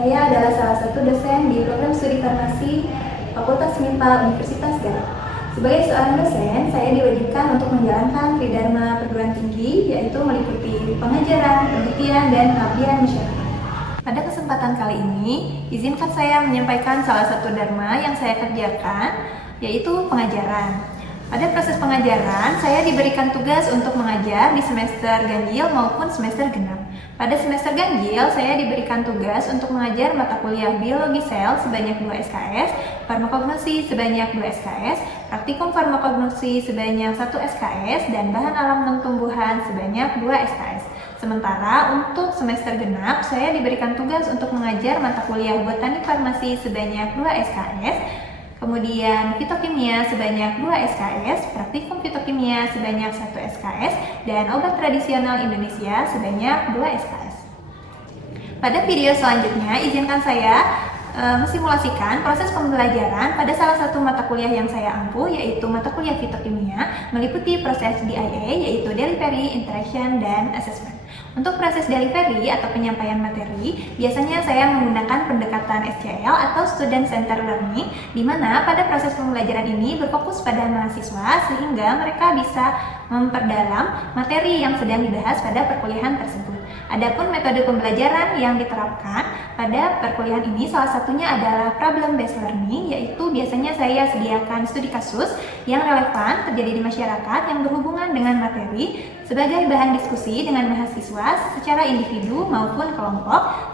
Saya adalah salah satu dosen di program studi farmasi Fakultas MIPA Universitas Garut. Sebagai seorang dosen, saya diwajibkan untuk menjalankan tridharma perguruan tinggi, yaitu meliputi pengajaran, penelitian, dan pengabdian masyarakat. Pada kesempatan kali ini, izinkan saya menyampaikan salah satu dharma yang saya kerjakan, yaitu pengajaran. Pada proses pengajaran, saya diberikan tugas untuk mengajar di semester ganjil maupun semester genap. Pada semester ganjil, saya diberikan tugas untuk mengajar mata kuliah biologi sel sebanyak 2 SKS, farmakognosi sebanyak 2 SKS, praktikum farmakognosi sebanyak 1 SKS, dan bahan alam non tumbuhan sebanyak 2 SKS. Sementara untuk semester genap, saya diberikan tugas untuk mengajar mata kuliah botani farmasi sebanyak 2 SKS, kemudian fitokimia sebanyak 2 SKS, praktikum fitokimia sebanyak 1 SKS, dan obat tradisional Indonesia sebanyak 2 SKS. Pada video selanjutnya, izinkan saya mensimulasikan proses pembelajaran pada salah satu mata kuliah yang saya ampu, yaitu mata kuliah fitokimia, meliputi proses DIA, yaitu Delivery, Interaction, dan Assessment. Untuk proses delivery atau penyampaian materi, biasanya saya menggunakan pendekatan SCL atau Student Centered Learning, di mana pada proses pembelajaran ini berfokus pada mahasiswa sehingga mereka bisa memperdalam materi yang sedang dibahas pada perkuliahan tersebut. Adapun metode pembelajaran yang diterapkan pada perkuliahan ini salah satunya adalah problem based learning, yaitu biasanya saya sediakan studi kasus yang relevan terjadi di masyarakat yang berhubungan dengan materi sebagai bahan diskusi dengan mahasiswa secara individu maupun kelompok.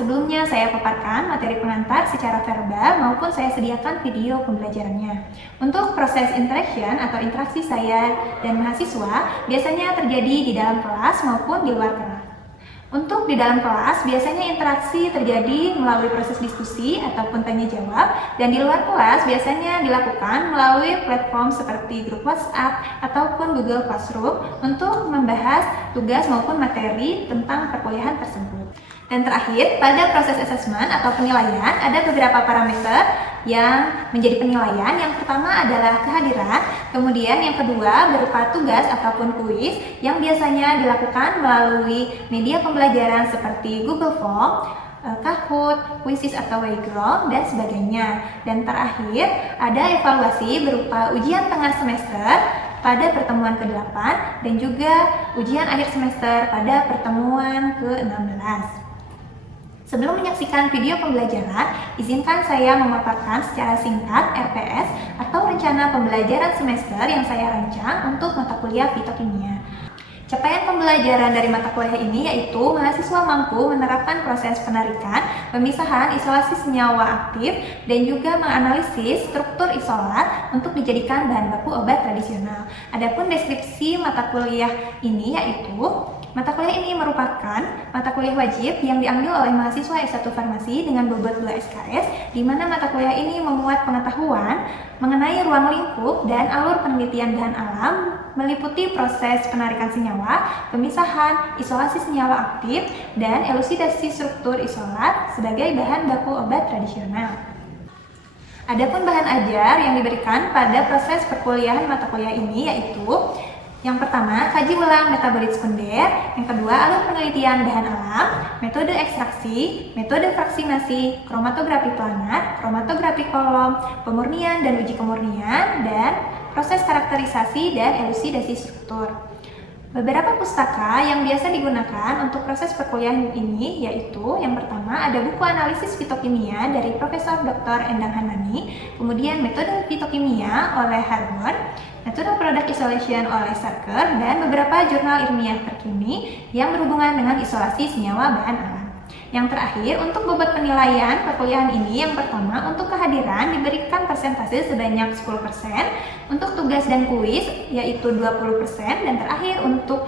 Sebelumnya saya paparkan materi pengantar secara verbal maupun saya sediakan video pembelajarannya. Untuk proses interaction atau interaksi saya dan mahasiswa biasanya terjadi di dalam kelas maupun di luar kelas. Untuk di dalam kelas, biasanya interaksi terjadi melalui proses diskusi ataupun tanya jawab, dan di luar kelas biasanya dilakukan melalui platform seperti grup WhatsApp ataupun Google Classroom untuk membahas tugas maupun materi tentang perkuliahan tersebut. Dan terakhir, pada proses assessment atau penilaian, ada beberapa parameter yang menjadi penilaian. Yang pertama adalah kehadiran, kemudian yang kedua berupa tugas ataupun kuis yang biasanya dilakukan melalui media pembelajaran seperti Google Form, Kahoot, Quizzes atau Wayground, dan sebagainya. Dan terakhir, ada evaluasi berupa ujian tengah semester pada pertemuan ke-8 dan juga ujian akhir semester pada pertemuan ke-16. Sebelum menyaksikan video pembelajaran, izinkan saya memaparkan secara singkat RPS atau Rencana Pembelajaran Semester yang saya rancang untuk mata kuliah fitokimia. Capaian pembelajaran dari mata kuliah ini yaitu mahasiswa mampu menerapkan proses penarikan, pemisahan isolasi senyawa aktif, dan juga menganalisis struktur isolat untuk dijadikan bahan baku obat tradisional. Adapun deskripsi mata kuliah ini yaitu mata kuliah ini merupakan mata kuliah wajib yang diambil oleh mahasiswa S1 Farmasi dengan bobot 2 SKS, di mana mata kuliah ini memuat pengetahuan mengenai ruang lingkup dan alur penelitian bahan alam, meliputi proses penarikan senyawa, pemisahan, isolasi senyawa aktif, dan elusidasi struktur isolat sebagai bahan baku obat tradisional. Adapun bahan ajar yang diberikan pada proses perkuliahan mata kuliah ini yaitu yang pertama, kaji ulang metabolit sekunder. Yang kedua, alur penelitian bahan alam, metode ekstraksi, metode fraksinasi, kromatografi planar, kromatografi kolom, pemurnian dan uji kemurnian, dan proses karakterisasi dan elusidasi struktur. Beberapa pustaka yang biasa digunakan untuk proses perkuliahan ini yaitu yang pertama ada buku analisis fitokimia dari Profesor Dr. Endang Hanani, kemudian metode fitokimia oleh Harborn, metode product isolation oleh Sarker, dan beberapa jurnal ilmiah terkini yang berhubungan dengan isolasi senyawa bahan alam. Yang terakhir, untuk bobot penilaian perkuliahan ini, yang pertama untuk kehadiran diberikan persentase sebanyak 10%, untuk tugas dan kuis yaitu 20%, dan terakhir untuk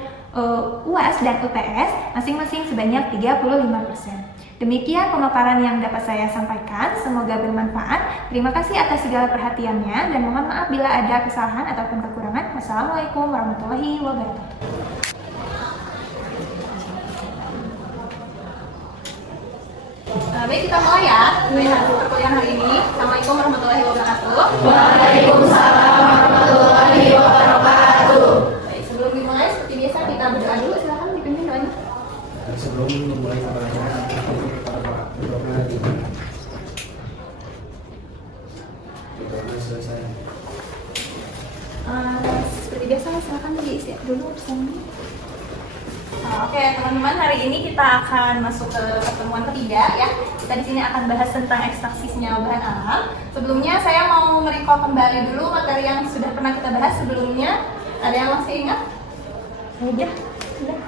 UAS dan UTS masing-masing sebanyak 35%. Demikian pemaparan yang dapat saya sampaikan, semoga bermanfaat. Terima kasih atas segala perhatiannya dan mohon maaf bila ada kesalahan ataupun kekurangan. Wassalamualaikum warahmatullahi wabarakatuh. Baik, kita mulai ya perkuliahan hari ini. Assalamualaikum warahmatullahi wabarakatuh. Waalaikumsalam warahmatullahi wabarakatuh. Baik, sebelum dimulai seperti biasa kita berdoa dulu. Silakan dipimpin doanya. Sebelum memulai pembelajaran, kita berdoa seperti biasa, silakan diisi dulu pesannya. Oke, teman-teman, hari ini kita akan masuk ke pertemuan ketiga ya. Kita di sini akan bahas tentang ekstraksi senyawa bahan alam. Sebelumnya saya mau merecall kembali dulu materi yang sudah pernah kita bahas sebelumnya. Ada yang masih ingat? Ya.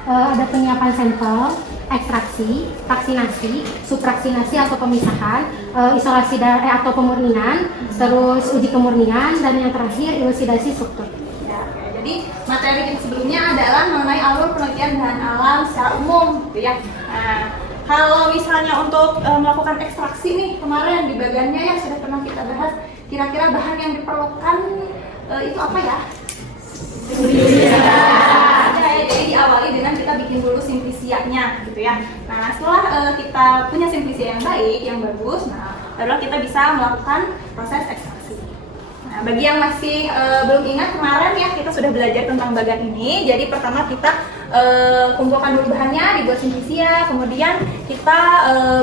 Ada penyiapan sampel, ekstraksi, fraksinasi, subfraksinasi atau pemisahan, isolasi atau pemurnian, terus uji kemurnian, dan yang terakhir elusidasi struktur. Jadi materi kita sebelumnya adalah mengenai alur penelitian bahan alam secara umum, gitu ya. Nah, kalau misalnya untuk melakukan ekstraksi nih, kemarin di bagiannya yang sudah pernah kita bahas, kira-kira bahan yang diperlukan itu apa ya? Jadi diawali dengan kita bikin dulu simplisianya, gitu ya. Nah, setelah kita punya simplisia yang baik, yang bagus, nah, barulah kita bisa melakukan proses ekstraksi. Nah, bagi yang masih belum ingat kemarin ya, kita sudah belajar tentang bagian ini. Jadi pertama kita kumpulkan dulu bahannya, dibuat simplisia, kemudian kita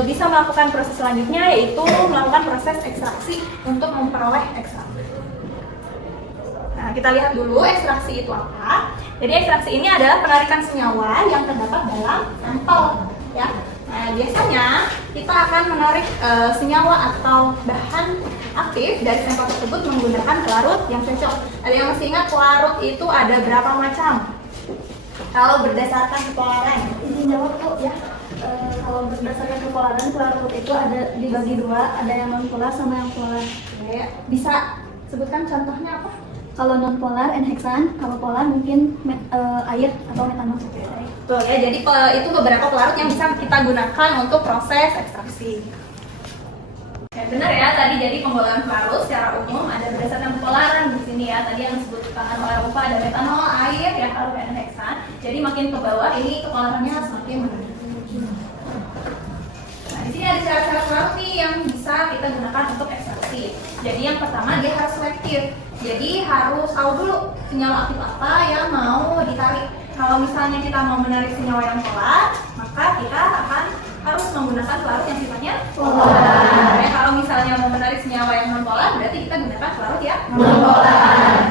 bisa melakukan proses selanjutnya, yaitu melakukan proses ekstraksi untuk memperoleh ekstrak. Nah, kita lihat dulu ekstraksi itu apa. Jadi ekstraksi ini adalah penarikan senyawa yang terdapat dalam sampel ya. Nah, biasanya kita akan menarik senyawa atau bahan aktif dari sampel tersebut menggunakan pelarut yang cocok. Ada yang masih ingat pelarut itu ada berapa macam? Kalau berdasarkan kepolaran, Izin jawab kok ya. Kalau berdasarkan kepolaran, pelarut itu ada dibagi dua, ada yang non polar sama yang polar. Oke, bisa sebutkan contohnya apa? Kalau non polar N-heksan, kalau polar mungkin air atau metanol. Tuh ya, jadi itu beberapa pelarut yang bisa kita gunakan untuk proses ekstraksi. Ya, benar ya, tadi jadi pengolahan pelarut secara umum ada berdasarkan polaran di sini ya. Tadi yang disebutkan oleh Upa ada metanol, air, ya kalau N-heksan. Jadi makin ke bawah ini kepolarannya semakin menurun. Nah, di sini ada syarat-syarat pelarut nih yang bisa kita gunakan untuk ekstraksi. Jadi yang pertama dia harus selektif. Jadi harus tahu dulu senyawa aktif apa yang mau ditarik. Kalau misalnya kita mau menarik senyawa yang polar, maka kita akan harus menggunakan pelarut yang sifatnya polar. Ya, kalau misalnya mau menarik senyawa yang non polar, berarti kita gunakan pelarut ya non polar.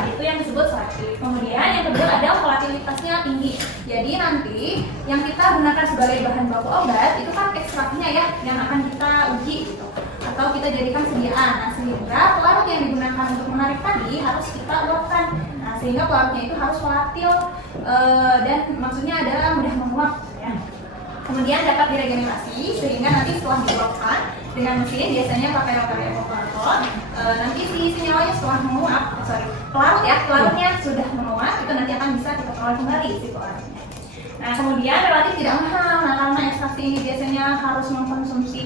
Itu yang disebut selektif. Kemudian yang kedua ada volatilitasnya tinggi. Jadi nanti yang kita gunakan sebagai bahan baku obat itu kan ekstraknya ya yang akan kita uji gitu, atau kita jadikan sediaan. Nah, sehingga pelarut yang digunakan untuk menarik tadi harus kita uapkan. Nah, sehingga pelarutnya itu harus volatil dan maksudnya adalah mudah menguap ya. Kemudian dapat diregenerasi sehingga nanti setelah diuapkan dengan mesin, biasanya pakai rotor evaporator, nanti si senyawanya setelah menguap, pelarutnya sudah menguap, itu nanti akan bisa kita peroleh kembali si pelarutnya. Nah, kemudian relatif tidak mahal. Nah, karena ekstraksi ini biasanya harus mengkonsumsi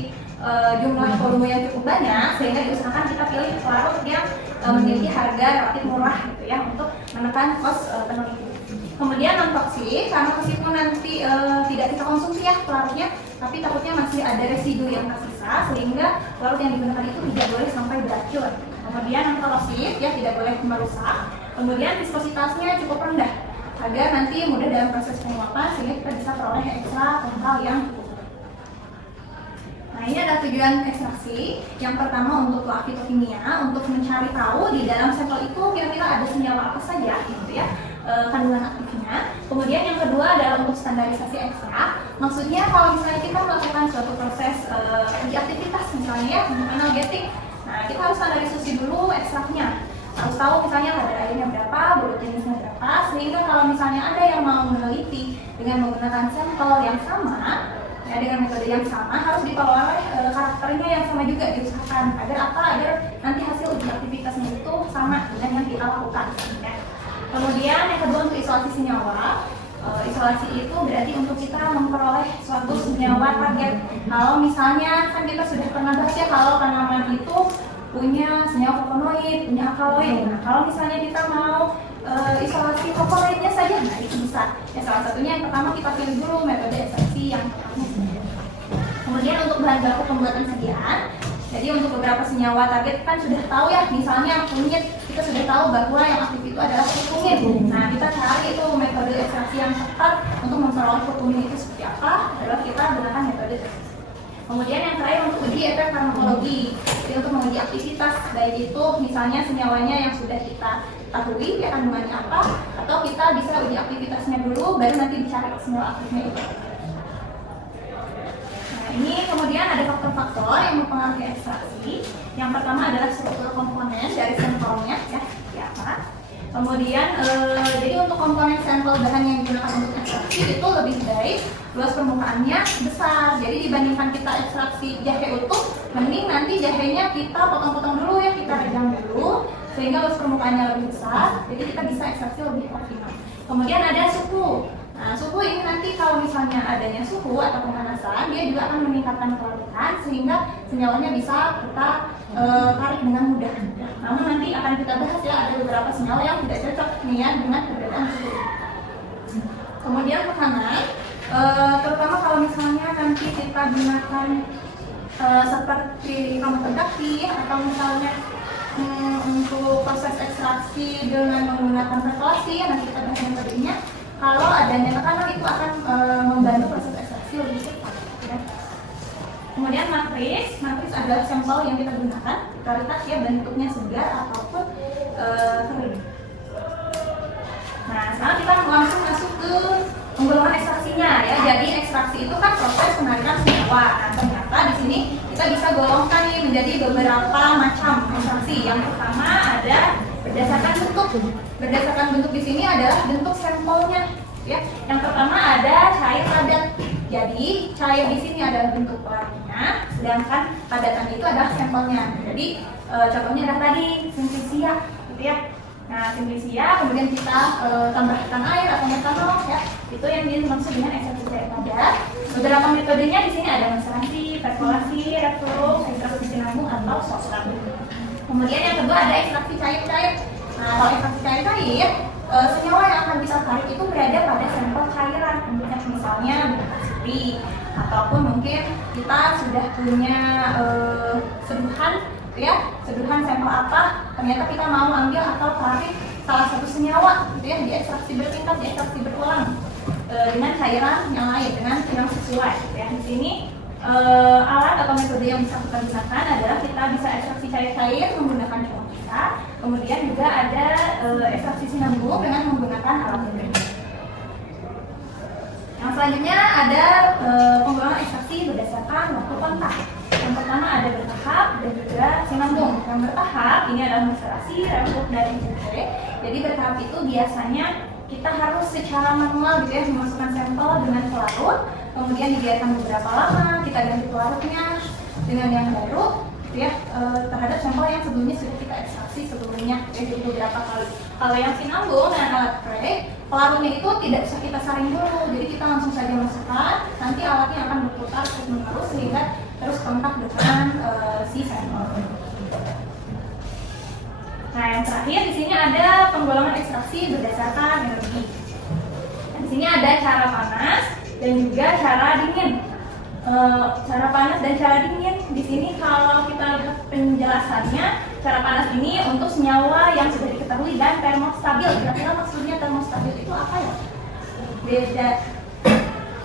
jumlah volume yang cukup banyak, sehingga diusahakan kita pilih pelarut yang memiliki harga relatif murah gitu ya untuk menekan kos penelitian. Kemudian non toksik, karena meskipun nanti tidak kita konsumsi ya pelarutnya, tapi takutnya masih ada residu yang tersisa, sehingga pelarut yang digunakan itu tidak boleh sampai beracun. Kemudian non korosif ya, tidak boleh merusak. Kemudian viskositasnya cukup rendah agar nanti mudah dalam proses penguapan, sehingga kita bisa peroleh ekstra total yang cukup. Nah, ini ada tujuan ekstraksi. Yang pertama untuk fitokimia, untuk mencari tahu di dalam sampel itu kira-kira ada senyawa apa saja gitu ya, kandungan aktifnya. Kemudian yang kedua adalah untuk standarisasi ekstrak. Maksudnya kalau misalnya kita melakukan suatu proses uji aktivitas misalnya ya, analgetik, nah kita harus standarisasi dulu ekstraknya. Harus tahu misalnya kadar airnya berapa, bobot jenisnya berapa, sehingga kalau misalnya ada yang mau meneliti dengan menggunakan sampel yang sama, ya, dengan metode yang sama, harus diperoleh karakternya yang sama juga diusahakan agar apa? Agar nanti hasil uji aktivitasnya itu sama dengan yang kita lakukan. Ya. Kemudian yang kedua untuk isolasi senyawa. Isolasi itu berarti untuk kita memperoleh suatu senyawa target. Kalau misalnya kan kita sudah pernah bahas ya kalau tanaman itu punya senyawa flavonoid, punya alkaloid. Nah, kalau misalnya kita mau isolasi flavonoidnya saja, nah itu bisa. Ya, salah satunya yang pertama kita pilih dulu metode ekstraksi yang pertama. Kemudian untuk bahan baku pembuatan sediaan, jadi untuk beberapa senyawa target kan sudah tahu ya, misalnya kunyit, kita sudah tahu bahwa yang aktif itu adalah kurkumin. Nah, kita cari itu metode ekstraksi yang tepat untuk memperoleh kurkumin itu seperti apa, adalah kita gunakan metode ekstraksi. Kemudian yang terakhir untuk uji efek farmakologi, jadi untuk menguji aktivitas, baik itu misalnya senyawanya yang sudah kita ketahui ya kandungannya apa, atau bisa uji aktivitasnya dulu, baru nanti dicari senyawa aktifnya itu. Nah, ini kemudian ada faktor-faktor yang mempengaruhi ekstraksi. Yang pertama adalah struktur komponen dari sampelnya, ya, seperti apa. Kemudian, jadi untuk komponen sampel bahan yang digunakan untuk ekstraksi itu lebih baik luas permukaannya besar. Jadi dibandingkan kita ekstraksi jahe utuh, mending nanti jahenya kita potong-potong dulu ya, kita redam dulu sehingga luas permukaannya lebih besar. Jadi kita bisa ekstraksi lebih optimal. Kemudian ada suhu. Nah, suhu ini nanti kalau misalnya adanya suhu atau pemanasan, dia juga akan meningkatkan kelarutan sehingga senyawanya bisa kita tarik dengan mudah. Namun nanti akan kita bahas ya, ada beberapa senyawa yang tidak cocok nih ya dengan keberadaan suhu. Kemudian tekanan, terutama kalau misalnya nanti kita gunakan seperti kromatografi atau misalnya untuk proses ekstraksi dengan menggunakan perkolasi, nanti kita bahas metodenya. Kalau adanya tekanan itu akan membantu proses ekstraksi lebih cepat. Ya. Kemudian matris adalah sampel yang kita gunakan. Kita lihat ya bentuknya segar ataupun kering. Nah, sekarang kita langsung masuk ke penggolongan ekstraksinya ya. Jadi ekstraksi itu kan proses penarikan senyawa. Nah, ternyata di sini kita bisa golongkan nih menjadi beberapa macam ekstraksi. Yang pertama ada berdasarkan bentuk. Berdasarkan bentuk di sini adalah bentuk sampelnya. Ya. Yang pertama ada cair padat. Jadi cair di sini adalah bentuk pelarutnya, sedangkan padatan itu adalah sampelnya. Jadi contohnya adalah tadi simplisia, gitu ya. Nah, simplisia kemudian kita tambahkan air atau metanol ya. Itu yang dimaksud dengan ekstraksi cair padat. Beberapa metodenya di sini ada maserasi, perkolasi, reflux, ekstraksi sinambung atau sosrat. Kemudian yang kedua ada ekstraksi cair-cair. Nah, kalau ekstraksi cair-cair, senyawa yang akan kita tarik itu berada pada sampel cairan. Misalnya api, ataupun mungkin kita sudah punya seduhan, ya, seduhan sampel apa, ternyata kita mau ambil atau tarik salah satu senyawa, gitu ya, diekstraksi bertingkat, diekstraksi berulang dengan cairan yang lain, dengan yang sesuai. Gitu ya. Di sini alat atau metode yang bisa kita gunakan adalah kita bisa ekstraksi cair-cair menggunakan colong pisah, kemudian juga ada ekstraksi sinambung dengan menggunakan alat metode. Yang selanjutnya ada penggolongan ekstraksi berdasarkan waktu kontak. Yang pertama ada bertahap dan juga sinambung. Yang bertahap ini adalah maserasi, reflux, dan IgG. Jadi bertahap itu biasanya kita harus secara manual gitu ya, memasukkan sampel dengan pelarut, kemudian dibiarkan beberapa lama, kita ganti pelarutnya dengan yang baru, gitu ya, terhadap sampel yang sebelumnya sudah kita ekstraksi sebelumnya, ya, jadi beberapa kali. Kalau yang sinambung dengan alat Craig, pelarutnya itu tidak usah kita saring dulu, jadi kita langsung saja masukkan, nanti alatnya akan berputar terus menerus sehingga terus kontak dengan si sampel. Nah, yang terakhir di sini ada penggolongan ekstraksi berdasarkan energi. Nah, di sini ada cara panas dan juga cara dingin. Cara panas dan cara dingin di sini kalau kita lihat penjelasannya, cara panas ini untuk senyawa yang sudah diketahui dan termostabil. Kira-kira maksudnya termostabil itu apa ya? Beda.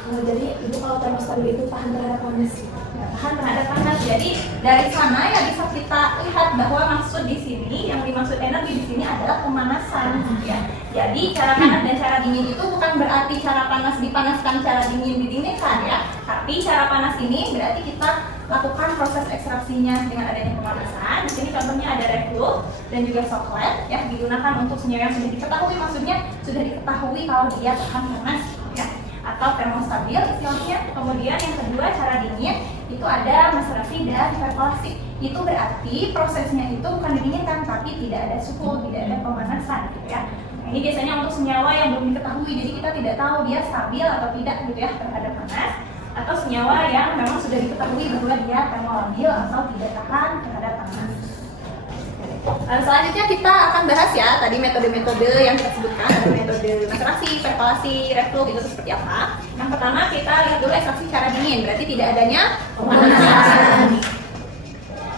Jadi itu kalau termostabil itu tahan terhadap panas. Ya, tahan terhadap panas. Jadi dari sana ya bisa kita lihat bahwa maksud di sini, yang dimaksud energi di sini adalah pemanasan. Ya. Jadi cara panas dan cara dingin itu bukan berarti cara panas dipanaskan, cara dingin didinginkan ya. Tapi cara panas ini berarti kita lakukan proses ekstraksinya dengan adanya pemanasan. Di sini contohnya ada reflux dan juga soklet ya, digunakan untuk senyawa yang sudah diketahui, maksudnya sudah diketahui kalau dia tahan panas ya, atau termostabil istilahnya. Kemudian yang kedua cara dingin itu ada maserasi dan perkolasi. Itu berarti prosesnya itu bukan didinginkan tapi tidak ada suhu, tidak ada pemanasan gitu ya. Nah, ini biasanya untuk senyawa yang belum diketahui, jadi kita tidak tahu dia stabil atau tidak gitu ya terhadap panas, atau senyawa yang memang sudah diketahui bahwa dia termolabil atau tidak tahan terhadap panas. Selanjutnya kita akan bahas ya tadi metode-metode yang kita sebutkan, ada metode maserasi, perkolasi, reflux itu seperti apa. Yang pertama kita lihat dulu ekstraksi cara dingin, berarti tidak adanya pemanasan.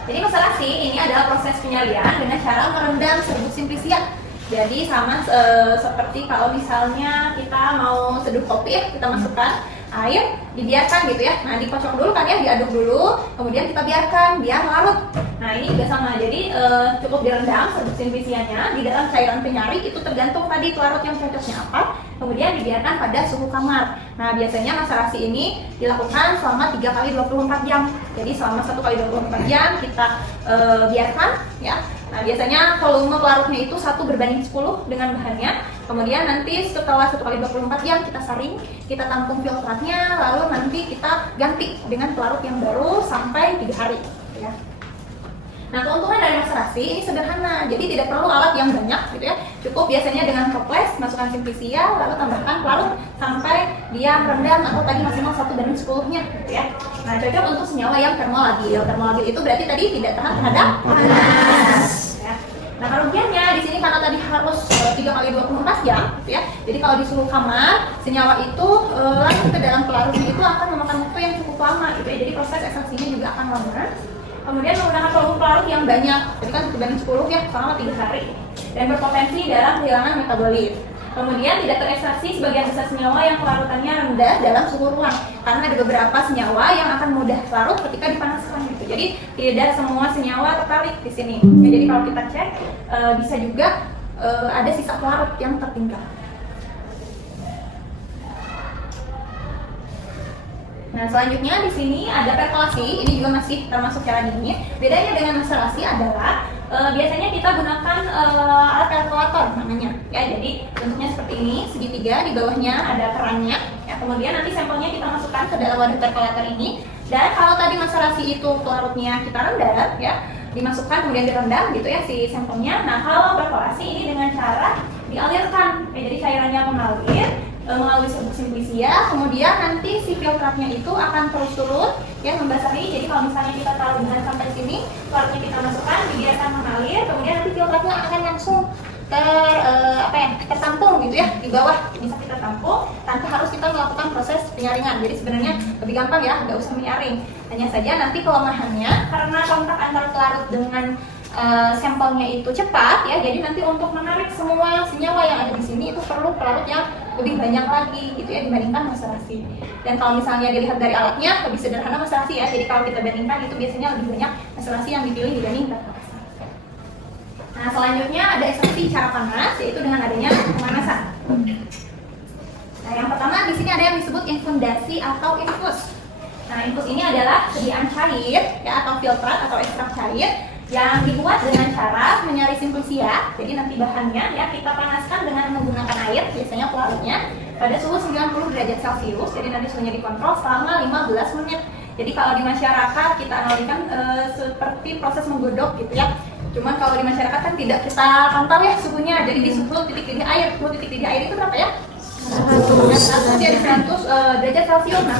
Jadi maserasi ini adalah proses penyalian dengan cara merendam serbuk simplisia. Jadi sama seperti kalau misalnya kita mau seduh kopi ya, kita masukkan air, dibiarkan gitu ya. Nah, dikocok dulu kan ya, diaduk dulu, kemudian kita biarkan biar larut. Nah, ini juga sama, jadi cukup direndam simplisianya di dalam cairan penyari, itu tergantung tadi pelarut yang cocoknya apa, kemudian dibiarkan pada suhu kamar. Nah, biasanya macerasi ini dilakukan selama 3 kali 24 jam. Jadi selama 1 kali 24 jam kita biarkan ya. Nah, biasanya volume pelarutnya itu 1:10 dengan bahannya. Kemudian nanti setelah 1 kali 24 jam kita saring, kita tampung filtratnya, lalu nanti kita ganti dengan pelarut yang baru sampai 3 hari ya. Nah, keuntungan dari macerasi ini sederhana, jadi tidak perlu alat yang banyak gitu ya. Cukup biasanya dengan toples, masukkan simplisia, lalu tambahkan pelarut sampai dia rendam atau tadi maksimal 1:10-nya gitu ya. Nah, cocok untuk senyawa yang termolabil. Termolabil itu berarti tadi tidak tahan terhadap panas. Ya. Nah, kerugiannya di sini karena tadi harus 3 kali 24 jam gitu ya. Jadi kalau di suhu kamar, senyawa itu langsung ke dalam pelarutnya itu akan memakan waktu yang cukup lama gitu ya. Jadi proses ekstraksinya juga akan lama. Kemudian menggunakan volume pelarut yang banyak, jadi kan 1:10 ya, selama 3 hari, dan berpotensi dalam kehilangan metabolit. Kemudian tidak terekstraksi sebagian besar senyawa yang pelarutannya rendah dalam suhu ruang, karena ada beberapa senyawa yang akan mudah larut ketika dipanaskan gitu. Jadi tidak semua senyawa tertarik di sini. Ya, jadi kalau kita cek bisa juga ada sisa pelarut yang tertinggal. Nah, selanjutnya di sini ada perkolasi. Ini juga masih termasuk cara dingin. Bedanya dengan macerasi adalah biasanya kita gunakan alat perkolator namanya. Ya, jadi bentuknya seperti ini, segitiga, di bawahnya ada kerannya. Ya, kemudian nanti sampelnya kita masukkan ke dalam wadah perkolator ini. Dan kalau tadi macerasi itu pelarutnya kita rendam, ya, dimasukkan kemudian direndam gitu ya si sampelnya. Nah, kalau perkolasi ini dengan cara dialirkan. Ya, jadi cairannya mengalir melalui serbuk simplisia, kemudian nanti si filtratnya itu akan terus turun ya membasahi. Jadi kalau misalnya kita taruh bahan sampai sini, pelarutnya kita masukkan, dibiarkan mengalir, kemudian nanti filtratnya akan langsung tertampung gitu ya di bawah, bisa kita tampung tanpa harus kita melakukan proses penyaringan. Jadi sebenarnya lebih gampang ya, nggak usah menyaring. Hanya saja nanti kelemahannya karena kontak antara pelarut dengan sampelnya itu cepat ya, jadi nanti untuk menarik semua senyawa yang ada di sini itu perlu pelarut yang lebih banyak lagi gitu ya dibandingkan macerasi. Dan kalau misalnya dilihat dari alatnya lebih sederhana macerasi ya, jadi kalau kita bandingkan itu biasanya lebih banyak macerasi yang dipilih dibanding perkolasi. Nah, selanjutnya ada ekstraksi cara panas, yaitu dengan adanya pemanasan. Nah, yang pertama di sini ada yang disebut infundasi atau infus. Nah, infus ini adalah sediaan cair ya atau filtrat atau ekstrak cair yang dibuat dengan cara menyari simplisia. Jadi nanti bahannya ya kita panaskan dengan menggunakan air, biasanya pelarutnya pada suhu 90 derajat Celcius. Jadi nanti suhunya dikontrol selama 15 menit. Jadi kalau di masyarakat kita analogikan seperti proses menggodok gitu ya. Cuman kalau di masyarakat kan tidak kita pantau ya suhunya. Jadi di 10 titik didih air. 10 titik didih air itu berapa ya? 100 ya, di 100 derajat Celcius. Nah,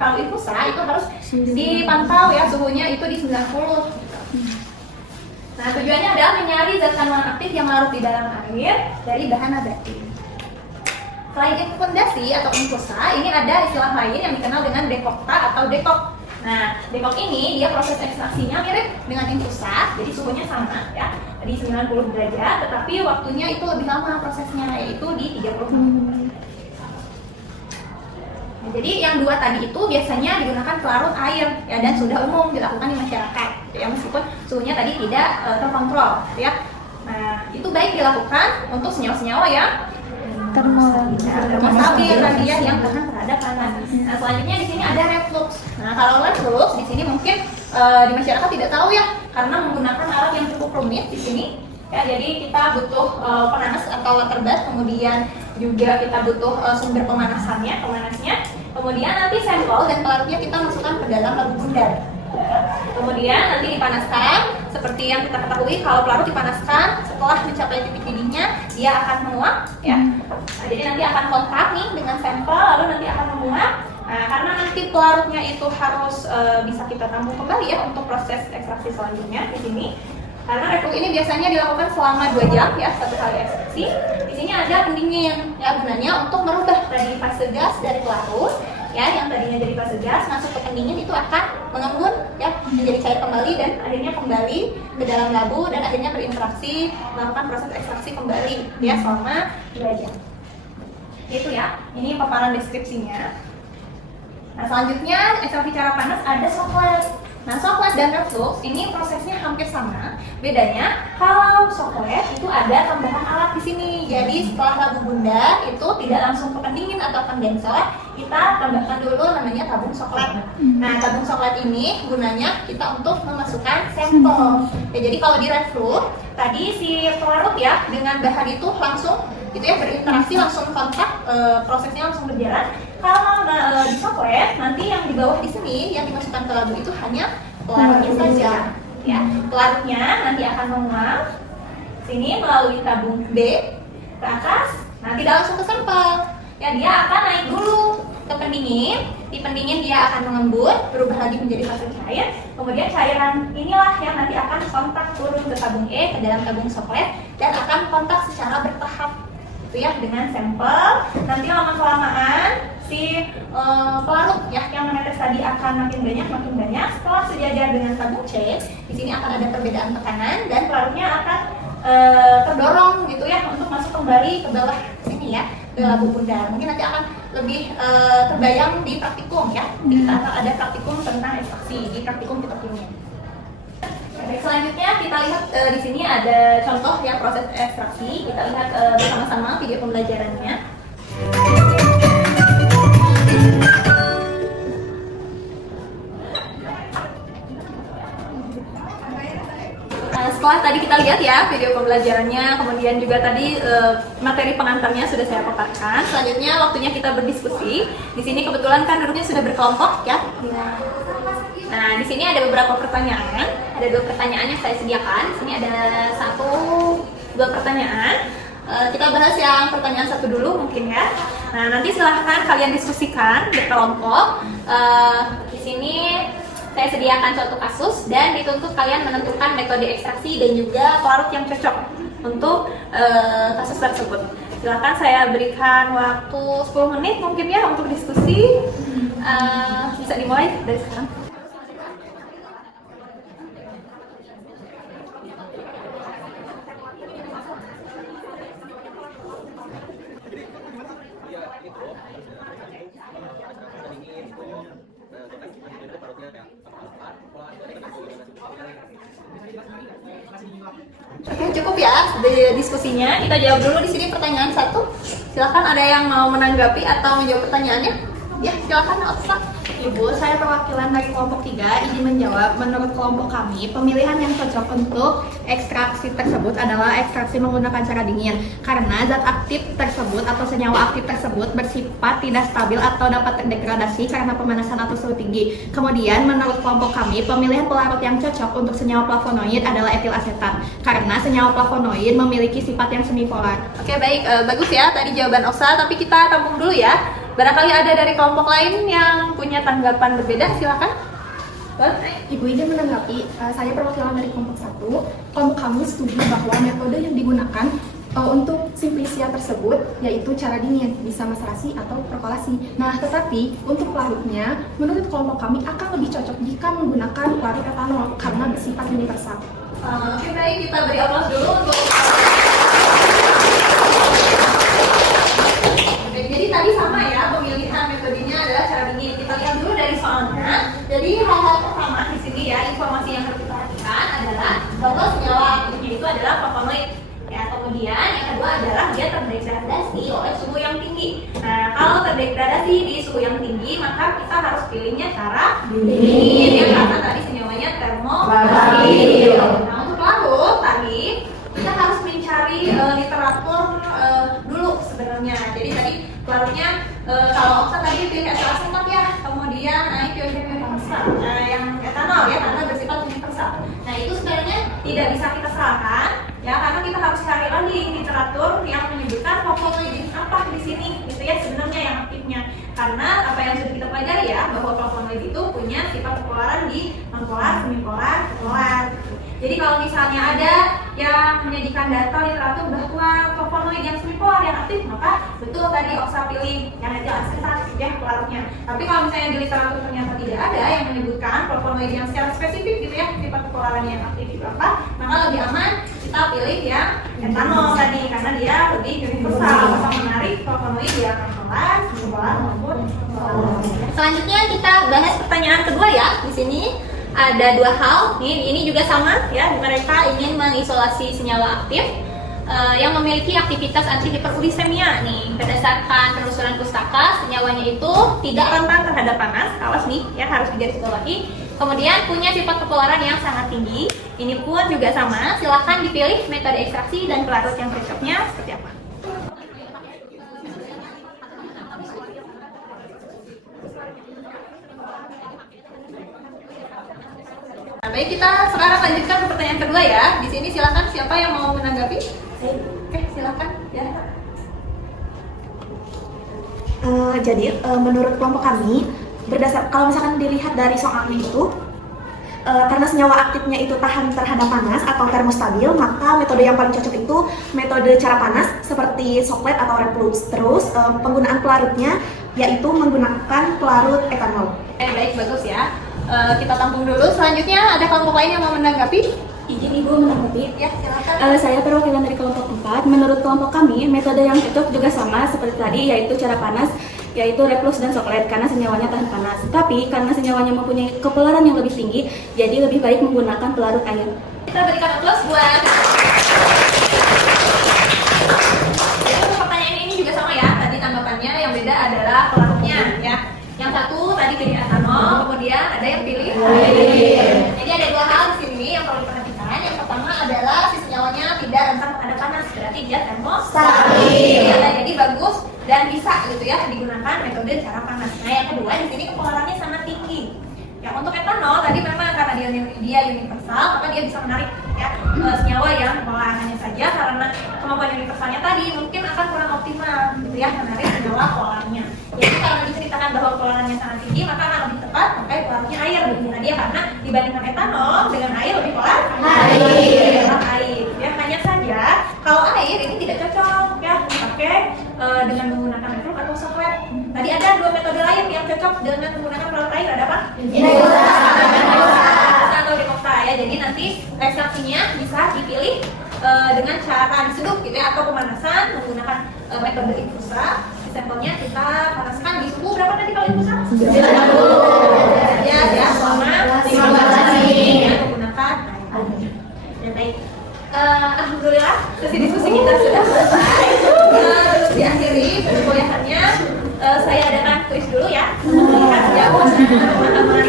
kalau infusa itu harus dipantau ya suhunya itu di 90. Nah, tujuannya adalah menyari zat kandungan aktif yang larut di dalam air dari bahan nabati. Selain infundasi atau infusa, ini ada istilah lain yang dikenal dengan dekokta atau dekok. Nah, dekok ini dia proses ekstraksinya mirip dengan infusa, jadi suhunya sama ya, di 90 derajat, tetapi waktunya itu lebih lama prosesnya, yaitu di 30 menit. Nah, jadi yang dua tadi itu biasanya digunakan pelarut air ya, dan sudah umum dilakukan di masyarakat ya, meskipun suhunya tadi tidak terkontrol ya. Nah, itu baik dilakukan untuk senyawa-senyawa yang termostabil tadi ya, yang tahan terhadap panas. Nah, selanjutnya di sini ada reflux. Nah, kalau reflux di sini mungkin di masyarakat tidak tahu ya, karena menggunakan alat yang cukup rumit di sini. Ya, jadi kita butuh penanas atau water bath, kemudian juga kita butuh sumber pemanasnya. Kemudian nanti sampel dan pelarutnya kita masukkan ke dalam labu bundar. Kemudian nanti dipanaskan, seperti yang kita ketahui kalau pelarut dipanaskan setelah mencapai titik didihnya dia akan menguap ya. Nah, jadi nanti akan kontak nih dengan sampel, lalu nanti akan menguap. Nah, karena nanti pelarutnya itu harus bisa kita tampung kembali ya untuk proses ekstraksi selanjutnya di sini. Karena reflux ini biasanya dilakukan selama 2 jam ya, satu kali ekstraksi. Di sini ada pendingin ya, gunanya untuk merubah dari fase gas dari pelarut ya, yang tadinya jadi fase gas masuk ke pendingin itu akan mengembun ya menjadi cair kembali dan akhirnya kembali ke dalam labu dan akhirnya berinteraksi melakukan proses ekstraksi kembali ya selama 2 jam. Itu ya, ini paparan deskripsinya. Nah, selanjutnya ekstraksi cara panas ada coklat. Nah, coklat dan reflux ini prosesnya hampir sama. Bedanya kalau coklat itu ada tambahan alat di sini. Jadi setelah labu bunda itu tidak langsung ke pendingin atau kondensor, kita tambahkan dulu namanya tabung coklat. Nah, tabung coklat ini gunanya kita untuk memasukkan sampel. Ya, jadi kalau di reflux tadi si pelarut ya dengan bahan itu langsung itu ya berinteraksi, langsung kontak, prosesnya langsung berjalan. Kalau di coklat nanti yang di bawah di sini yang dimasukkan ke labu itu hanya pelarutnya saja. Ya, pelarutnya nanti akan menguap sini melalui tabung B ke atas. Nah, tidak langsung ke sampel. Ya, dia akan naik dulu ke pendingin. Di pendingin dia akan mengembut, berubah lagi menjadi fase cair. Kemudian cairan inilah yang nanti akan kontak turun ke tabung E, ke dalam tabung coklat, dan akan kontak secara bertahap. Itu ya dengan sampel. Nanti lama-kelamaan si pelarut ya yang menetes tadi akan makin banyak. Setelah sejajar dengan tabung C, di sini akan ada perbedaan tekanan dan pelarutnya akan terdorong gitu ya untuk masuk kembali ke bawah sini ya, ke labu bunda. Mungkin nanti akan lebih terbayang di praktikum ya. Kita akan ada praktikum tentang ekstraksi di praktikum fitokimia. Selanjutnya kita lihat di sini ada contoh ya proses ekstraksi. Kita lihat bersama-sama video pembelajarannya. Setelah tadi kita lihat ya video pembelajarannya, kemudian juga tadi materi pengantarnya sudah saya paparkan. Selanjutnya waktunya kita berdiskusi. Di sini kebetulan kan duduknya sudah berkelompok ya. Nah, di sini ada beberapa pertanyaan. Ada 2 pertanyaan yang saya sediakan. Di sini ada 1-2 pertanyaan. Kita bahas yang pertanyaan 1 dulu mungkin ya. Nah, nanti silahkan kalian diskusikan berkelompok. Di sini saya sediakan suatu kasus dan dituntut kalian menentukan metode ekstraksi dan juga pelarut yang cocok untuk kasus tersebut. Silakan saya berikan waktu 10 menit mungkin ya untuk diskusi. Bisa dimulai dari sekarang. Oke, cukup ya diskusinya. Kita jawab dulu di sini pertanyaan 1. Silakan, ada yang mau menanggapi atau menjawab pertanyaannya? Ya, silakan Otsa. Ibu, saya perwakilan dari kelompok 3 izin menjawab. Menurut kelompok kami, pemilihan yang cocok untuk ekstraksi tersebut adalah ekstraksi menggunakan cara dingin. Karena zat aktif tersebut atau senyawa aktif tersebut bersifat tidak stabil atau dapat terdegradasi karena pemanasan atau suhu tinggi. Kemudian, menurut kelompok kami, pemilihan pelarut yang cocok untuk senyawa flavonoid adalah etil asetat. Karena senyawa flavonoid memiliki sifat yang semipolar. Oke, baik, bagus ya tadi jawaban Osa, tapi kita tampung dulu ya. Barangkali ada dari kelompok lain yang punya tanggapan berbeda, silakan. Ibu izin menanggapi, saya perwakilan dari kelompok 1. Kelompok kami setuju bahwa metode yang digunakan untuk simplisia tersebut yaitu cara dingin, bisa maserasi atau perkolasi. Nah, tetapi untuk pelarutnya, menurut kelompok kami akan lebih cocok jika menggunakan pelarut etanol karena bersifat universal. Oke, baik, kita beri aplaus dulu untuk. Jadi tadi sama ya, pemilihan metodenya adalah cara dingin. Kita lihat dulu dari soalnya. Jadi hal-hal pertama di sini ya, informasi yang harus kita perhatikan adalah bahwa senyawa aktifnya itu adalah flavonoid. Ya, kemudian yang kedua adalah dia terdegradasi oleh suhu yang tinggi. Nah, kalau terdegradasi di suhu yang tinggi, maka kita harus pilihnya cara dingin ya, karena tadi senyawanya termostabil. Nah, untuk larut tadi kita harus mencari literatur dulu sebenarnya. Jadi tadi pelarutnya kalau oksa tadi pilih etil asetat ya, kemudian naik ke universal, yang etanol ya karena bersifat universal. Nah, itu sebenarnya tidak bisa kita salahkan ya, karena kita harus cari lagi literatur yang menyebutkan flavonoid apa di sini gitu ya sebenarnya yang aktifnya. Karena apa yang sudah kita pelajari ya, bahwa flavonoid itu punya sifat kepolaran di nonpolar, semipolar, polar. Jadi kalau misalnya ada yang menyajikan data literatur bahwa flavonoid yang semipolar yang aktif, maka betul tadi oksa pilih yang etil asetat ya pelarutnya. Tapi kalau misalnya di literatur ternyata tidak ada yang menyebutkan flavonoid yang secara spesifik gitu ya sifat kepolarannya yang aktif itu apa, maka lebih aman kita pilih yang etanol tadi karena dia lebih universal, bisa menarik flavonoid yang menjalankan kelas, sekolah maupun sekolah. Selanjutnya kita bahas pertanyaan kedua ya. Di sini ada dua hal. Ini juga sama ya. Mereka ingin mengisolasi senyawa aktif yang memiliki aktivitas anti hiperurisemia nih. Berdasarkan penelusuran pustaka, senyawanya itu tidak rentan terhadap panas. Awas nih ya, harus digarisbawahi. Kemudian punya sifat kepolaran yang sangat tinggi. Ini pun juga sama. Silahkan dipilih metode ekstraksi dan pelarut yang cocoknya seperti apa. Nah, baik, kita sekarang lanjutkan ke pertanyaan kedua ya. Di sini silakan siapa yang mau menanggapi? Oke, silakan ya. Jadi menurut kelompok kami, kalau misalkan dilihat dari soal itu, karena senyawa aktifnya itu tahan terhadap panas atau termostabil, maka metode yang paling cocok itu metode cara panas seperti soklet atau reflux. Terus penggunaan pelarutnya yaitu menggunakan pelarut etanol. Baik, bagus ya. Kita tampung dulu. Selanjutnya ada kelompok lain yang mau menanggapi? Izin Ibu menanggapi. Ya, silakan. Saya perwakilan dari kelompok 4. Menurut kelompok kami, metode yang cocok juga sama seperti tadi, yaitu cara panas, yaitu reflux dan soklet karena senyawanya tahan panas. Tapi karena senyawanya mempunyai kepolaran yang lebih tinggi, jadi lebih baik menggunakan pelarut air. Kita berikan aplaus buat. Jadi untuk pertanyaan ini juga sama ya. Tadi tanggapannya yang beda adalah pelarutnya ya. Yang satu tadi pilih etanol, kemudian ada yang pilih air. Jadi ada dua hal di sini yang perlu diperhatikan. Yang pertama adalah si senyawanya tidak rentan terhadap panas, berarti dia termostabil. Ya, jadi bagus dan bisa gitu ya digunakan metode cara panas. Nah, yang kedua di sini kepolarannya sangat tinggi. Ya, untuk etanol tadi memang karena dia universal, maka dia bisa menarik ya senyawa yang polarannya saja, karena kemampuan universalnya tadi mungkin akan kurang optimal gitu ya menarik senyawa polarnya. Jadi karena diceritakan bahwa polarannya sangat tinggi, maka akan lebih tepat pakai pelarutnya air. Nah, dia karena dibandingkan etanol dengan air lebih polar air. Ya, hanya saja kalau air ini tidak cocok ya dipakai dengan menggunakan reflux atau soklet. Tadi ada dua metode lain yang cocok dengan menggunakan pelarut air, ada apa? Atau demokta ya. Jadi nanti ekstraksinya bisa dipilih dengan cara diseduh gitu ya, atau pemanasan menggunakan metode infusa. Sampelnya kita panaskan di suhu berapa tadi kalau infusa? 90 derajat ya selama 15 menit ya, menggunakan air. Ya, baik. Alhamdulillah sesi diskusi kita sudah selesai. Terus diakhiri perkuliahannya. Saya adakan kuis dulu ya, melihat jawaban pemahaman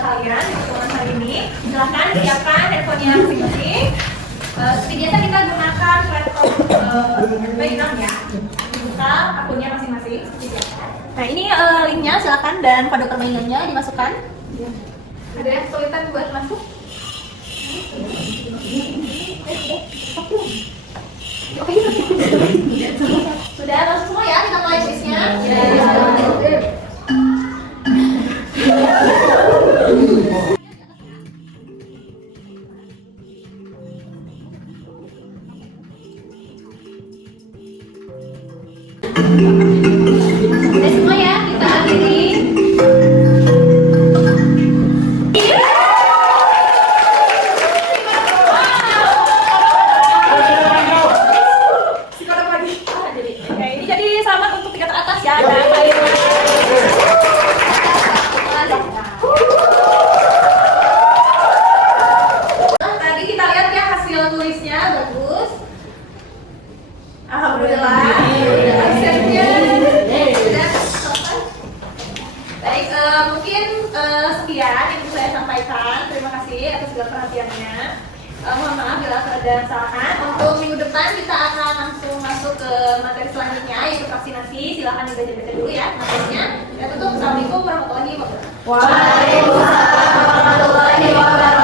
kalian di pertemuan hari ini. Silahkan siapkan handphonenya masing-masing. Seperti biasa kita gunakan platform Telegram ya. Buka akunnya masing-masing. Nah, ini linknya silakan dan kode permainannya dimasukkan. Ada yang kesulitan buat masuk? Oke, sudah masuk semua ya, kita mulai kuisnya. Sudah semua ya, kita akhiri. Ini jadi selamat untuk tiga teratas ya. Tadi kita lihat ya hasil tulisnya bagus. Alhamdulillah. Hasilnya sudah selesai. Baik, mungkin sekian yang bisa saya sampaikan. Terima kasih atas segala perhatiannya. Mohon maaf bila ada kesalahan. Untuk minggu depan kita akan langsung masuk ke materi selanjutnya, yaitu vaksinasi. Silahkan dibaca-baca dulu ya materinya. Ya, tutup. Assalamualaikum warahmatullahi wabarakatuh. Waalaikumsalam warahmatullahi wabarakatuh.